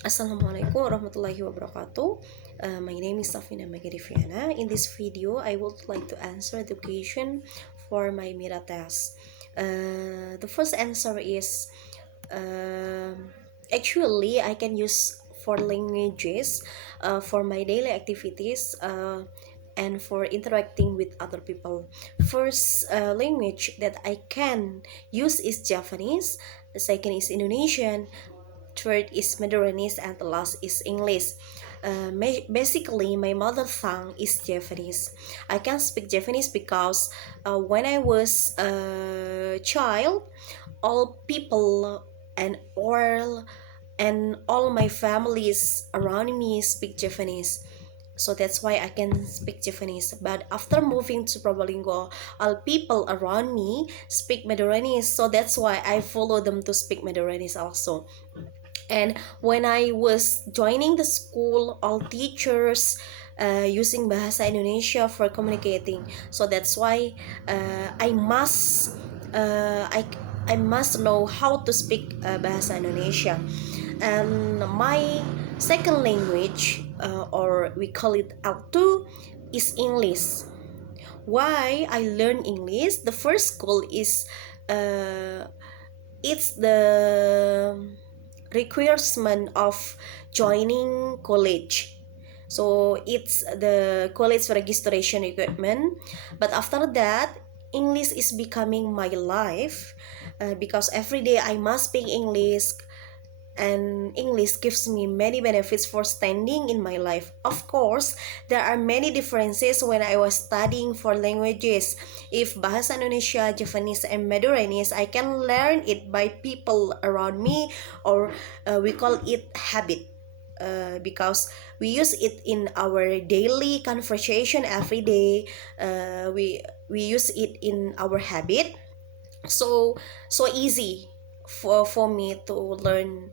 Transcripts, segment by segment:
Assalamualaikum warahmatullahi wabarakatuh. My name is Safina Magarifiana. In this video, I would like to answer the question for my MIRA test. The first answer is actually I can use four languages for my daily activities and for interacting with other people. First language that I can use is Japanese. The second is Indonesian. Third is Mandarinese, and the last is English. Basically, my mother tongue is Japanese. I can speak Japanese because when I was a child, all people and all my families around me speak Japanese. So that's why I can speak Japanese. But after moving to Probolinggo, all people around me speak Mandarinese. So that's why I follow them to speak Mandarinese also. And when I was joining the school, all teachers using Bahasa Indonesia for communicating. So that's why I must uh, I I must know how to speak Bahasa Indonesia. And my second language, or we call it L2, is English. Why I learn English? The first goal is it's the requirement of joining college. So it's the college registration requirement. But after that, English is becoming my life, because every day I must speak English, and English gives me many benefits for standing in my life. Of course, there are many differences when I was studying for languages. If Bahasa Indonesia, Japanese, and Mandarinese, I can learn it by people around me, or we call it habit. Because we use it in our daily conversation every day, we use it in our habit, so easy for me to learn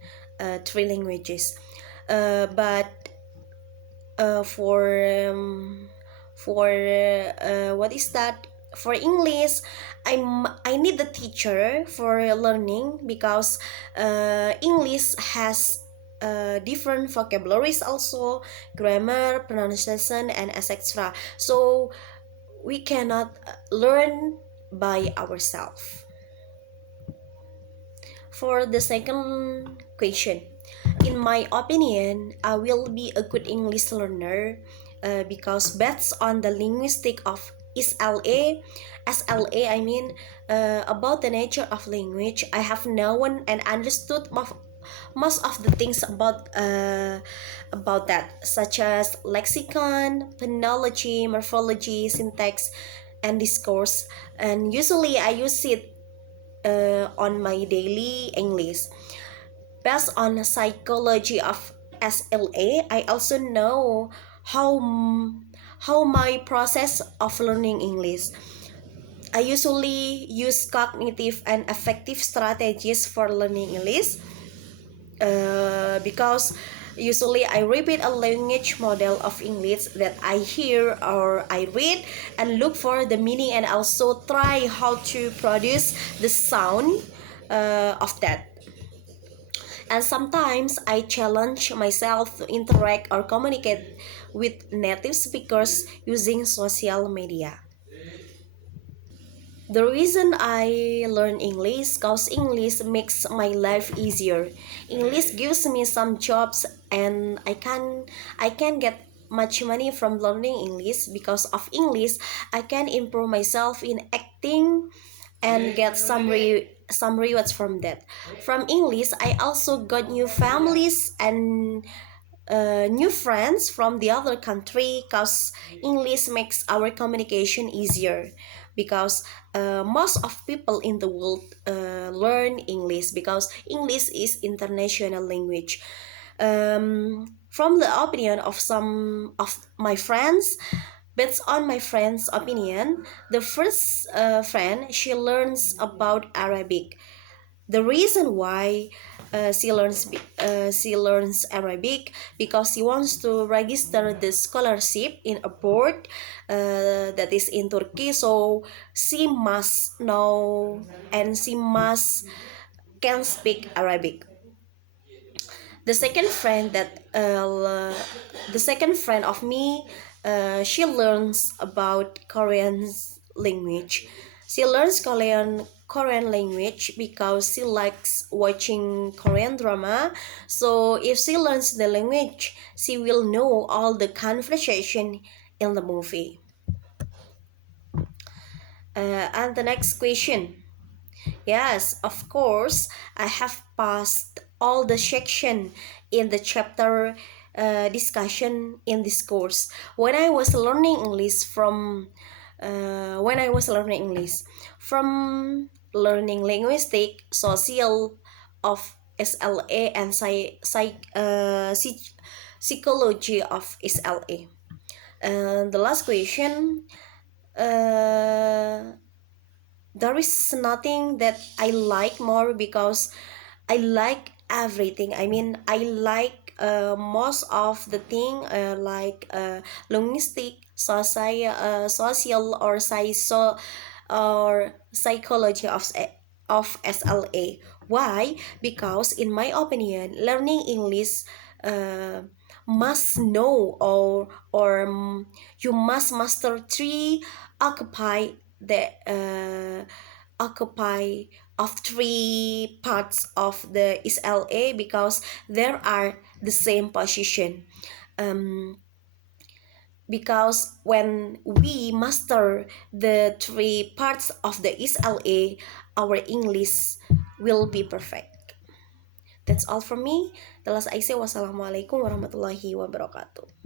three languages. But for what is that, for English, I need the teacher for learning, because English has different vocabularies also, grammar, pronunciation, and etc. So we cannot learn by ourselves. For the second question, in my opinion, I will be a good English learner, because based on the linguistic of SLA, I mean, about the nature of language, I have known and understood most of the things about that, such as lexicon, phonology, morphology, syntax, and discourse. And usually I use it on my daily English. Based on the psychology of SLA, I also know how my process of learning English. I usually use cognitive and affective strategies for learning English, because usually I repeat a language model of English that I hear or I read, and look for the meaning, and also try how to produce the sound of that. And sometimes I challenge myself to interact or communicate with native speakers using social media. The reason I learn English, cause English makes my life easier. English gives me some jobs, and I can get much money from learning English. Because of English, I can improve myself in acting and get some rewards from that. From English, I also got new families and new friends from the other country, because English makes our communication easier, because most of people in the world learn English, because English is international language. From the opinion of some of my friends, based on my friend's opinion, the first friend, she learns about Arabic. The reason why she learns Arabic, because she wants to register the scholarship in a board that is in Turkey. So she must know, and she must can speak Arabic. The second friend the second friend of me, she learns about Korean language. She learns Korean language because she likes watching Korean drama. So if she learns the language, she will know all the conversation in the movie. And the next question. Yes, of course, I have passed all the section in the chapter discussion in this course. When I was learning English from learning linguistic, social of SLA and psychology of SLA. And the last question, uh, there is nothing that I like more because I like everything. I mean, I like most of the thing like linguistic, social or psychology of SLA. Why? Because in my opinion, learning English uh, must know you must master three occupy the occupy of three parts of the SLA because there are the same position. Um, because when we master the three parts of the SLA, our English will be perfect. That's all from me. Telas Aisyah. Wassalamualaikum warahmatullahi wabarakatuh.